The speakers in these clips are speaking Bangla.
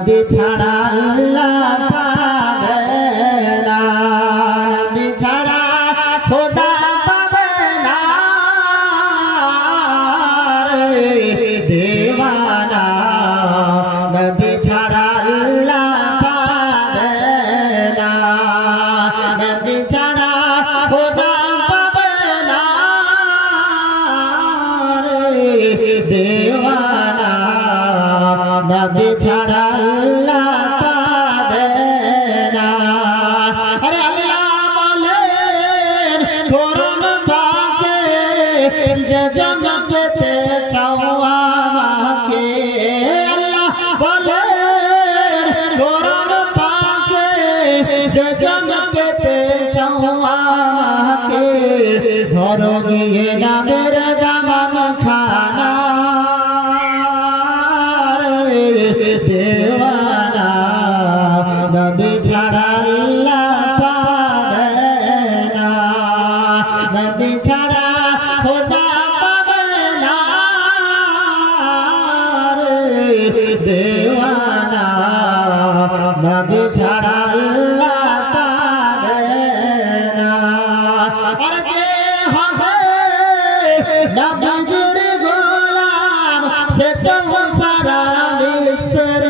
নবী ছাড়া আল্লাহ পাবে না, নবী ছাড়া খোদা পাবে না রে দেওয়ানা, নবী ছাড়া আল্লাহ পাবে না, নবী ছাড়া খোদা পাবে না রে দেওয়ানা, নবী ছাড়া আল্লাহ পাবে না। আরে আল্লাহ বলেন কোরআন পাকে, যে জন পেতে চাও আমাকে, আল্লাহ বলেন কোরআন পাকে, যে জন পেতে চাও আমাকে, ধরো গিয়ে নামের দামান খানা দেওয়ানা, নবী ছাড়া আল্লাহ পাবে না, নবী ছাড়া খোদা পাবে না রে দেওয়ানা, নবী ছাড়া আল্লাহ পাবে না। আর কে হবে নবীর গোলাম, সে তো সারা বিশ্বের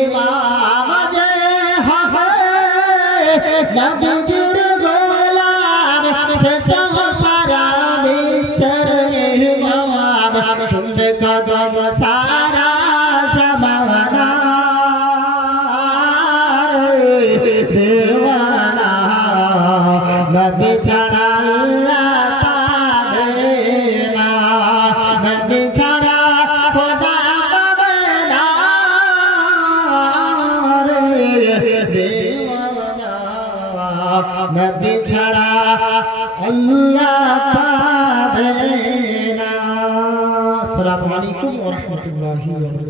ইমাম, যে হবে নবীর গোলাম, সে তো সারা বিশ্বের ইমাম, চুমবে কদম সারা জামানা দেওয়ানা, নবী ছাড়া আল্লাহ পাবে না, নবী ছাড়া খোদা পাবে না রে দেওয়ানা, নবী ছাড়া আল্লাহ পাবে না। আসসালামু আলাইকুম ওয়া রাহমাতুল্লাহি ওয়া বারাকাতুহু।